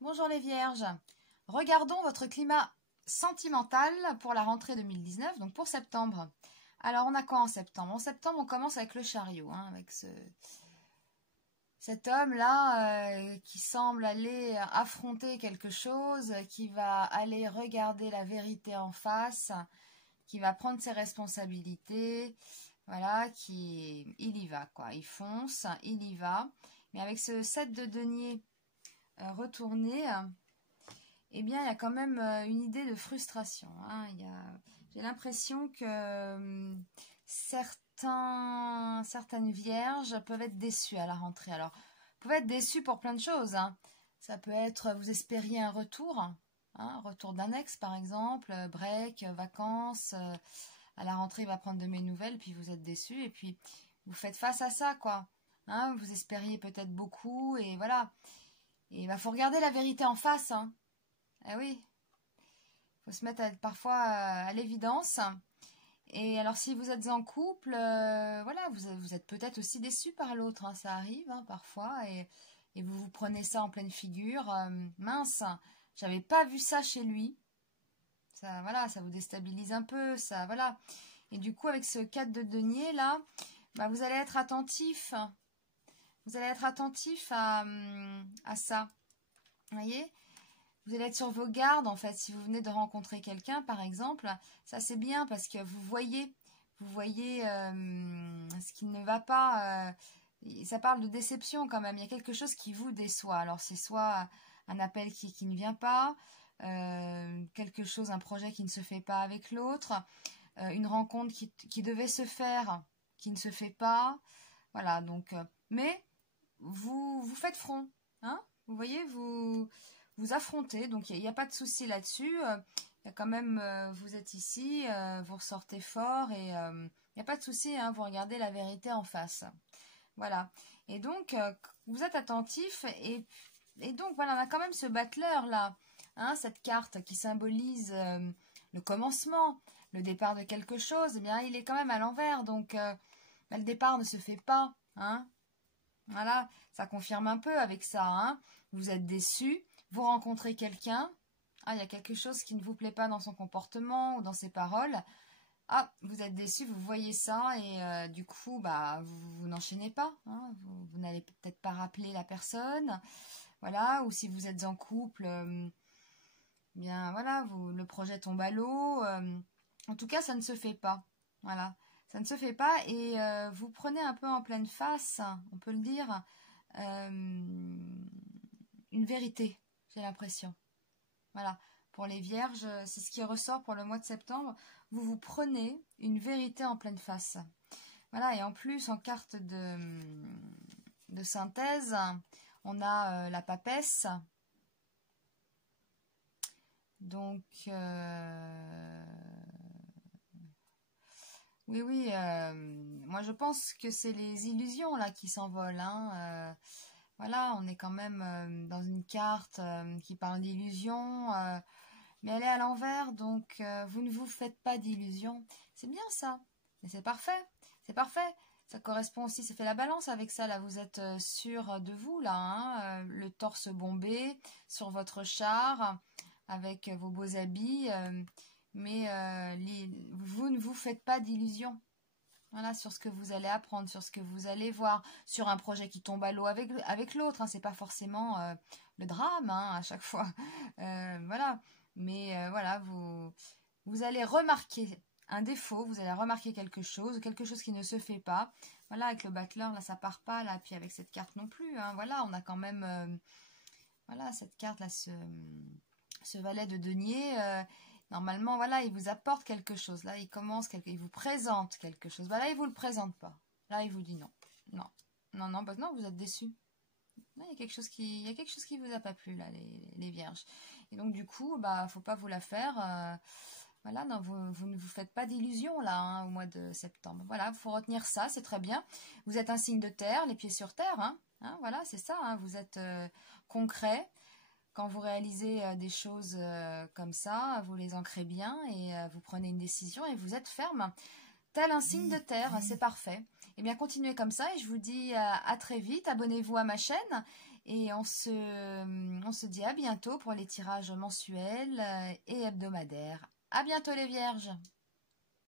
Bonjour les Vierges. Regardons votre climat sentimental pour la rentrée 2019, donc pour septembre. Alors, on a quoi en septembre? En septembre, on commence avec le chariot, avec cet homme-là qui semble aller affronter quelque chose, qui va aller regarder la vérité en face, qui va prendre ses responsabilités, voilà, il y va, quoi. Il fonce, il y va. Mais avec ce 7 de denier retourné, eh bien, il y a quand même une idée de frustration. J'ai l'impression que certaines vierges peuvent être déçues à la rentrée. Alors, vous pouvez être déçues pour plein de choses. Ça peut être, vous espériez un retour, retour d'un ex par exemple, break, vacances. À la rentrée, il va prendre de mes nouvelles, puis vous êtes déçus. Et puis, vous faites face à ça, quoi. Vous espériez peut-être beaucoup, et voilà. Et il faut regarder la vérité en face. Ah oui, il faut se mettre parfois à l'évidence. Et alors, si vous êtes en couple, voilà, vous êtes peut-être aussi déçu par l'autre. Ça arrive parfois. Et vous vous prenez ça en pleine figure. Mince, j'avais pas vu ça chez lui. Ça, voilà, ça vous déstabilise un peu. Ça, voilà. Et du coup, avec ce 4 de denier, là, vous allez être attentif. Vous allez être attentif à ça. Vous voyez ? Vous allez être sur vos gardes, en fait, si vous venez de rencontrer quelqu'un, par exemple. Ça, c'est bien parce que vous voyez ce qui ne va pas. Ça parle de déception quand même. Il y a quelque chose qui vous déçoit. Alors, c'est soit un appel qui ne vient pas, quelque chose, un projet qui ne se fait pas avec l'autre, une rencontre qui devait se faire, qui ne se fait pas. Voilà, donc... mais vous faites front, vous voyez, vous affrontez, donc il n'y a pas de souci là-dessus. Il y a quand même, vous êtes ici, vous ressortez fort et il n'y a pas de souci, vous regardez la vérité en face. Voilà. Et donc, vous êtes attentif et donc, voilà, on a quand même ce battleur là, cette carte qui symbolise le commencement, le départ de quelque chose. Eh bien, il est quand même à l'envers, donc le départ ne se fait pas, Voilà, ça confirme un peu avec ça, Vous êtes déçu, vous rencontrez quelqu'un, il y a quelque chose qui ne vous plaît pas dans son comportement ou dans ses paroles. Vous êtes déçu, vous voyez ça et du coup, vous n'enchaînez pas, vous n'allez peut-être pas rappeler la personne, voilà, ou si vous êtes en couple, bien voilà, le projet tombe à l'eau. En tout cas, ça ne se fait pas, voilà. Ça ne se fait pas et vous prenez un peu en pleine face, on peut le dire, une vérité, j'ai l'impression. Voilà, pour les vierges, c'est ce qui ressort pour le mois de septembre. Vous prenez une vérité en pleine face. Voilà, et en plus, en carte de synthèse, on a la papesse. Donc, oui, moi je pense que c'est les illusions là qui s'envolent. Voilà, on est quand même dans une carte qui parle d'illusions, mais elle est à l'envers, donc vous ne vous faites pas d'illusions. C'est bien ça, mais c'est parfait, c'est parfait. Ça correspond aussi, ça fait la balance avec ça. Là, vous êtes sûr de vous, là, le torse bombé sur votre char, avec vos beaux habits, mais vous ne vous faites pas d'illusions. Voilà, sur ce que vous allez apprendre, sur ce que vous allez voir, sur un projet qui tombe à l'eau avec l'autre. C'est pas forcément le drame à chaque fois. Voilà, mais voilà, vous allez remarquer un défaut, vous allez remarquer quelque chose qui ne se fait pas. Voilà, avec le battleur, là, ça part pas, là, puis avec cette carte non plus. Voilà, on a quand même, voilà, cette carte là, ce valet de denier. Normalement, voilà, il vous apporte quelque chose. Là, il vous présente quelque chose. Là, il vous le présente pas. Là, il vous dit non. Non, vous êtes déçus. Il y a quelque chose qui vous a pas plu, là, les vierges. Et donc, du coup, faut pas vous la faire. Voilà, non, vous ne vous faites pas d'illusions, là, au mois de septembre. Voilà, il faut retenir ça, c'est très bien. Vous êtes un signe de terre, les pieds sur terre, voilà, c'est ça, vous êtes concret. Quand vous réalisez des choses comme ça, vous les ancrez bien et vous prenez une décision et vous êtes ferme. Tel un signe de terre, c'est parfait. Eh bien, continuez comme ça et je vous dis à très vite. Abonnez-vous à ma chaîne Et on se dit à bientôt pour les tirages mensuels et hebdomadaires. À bientôt les vierges!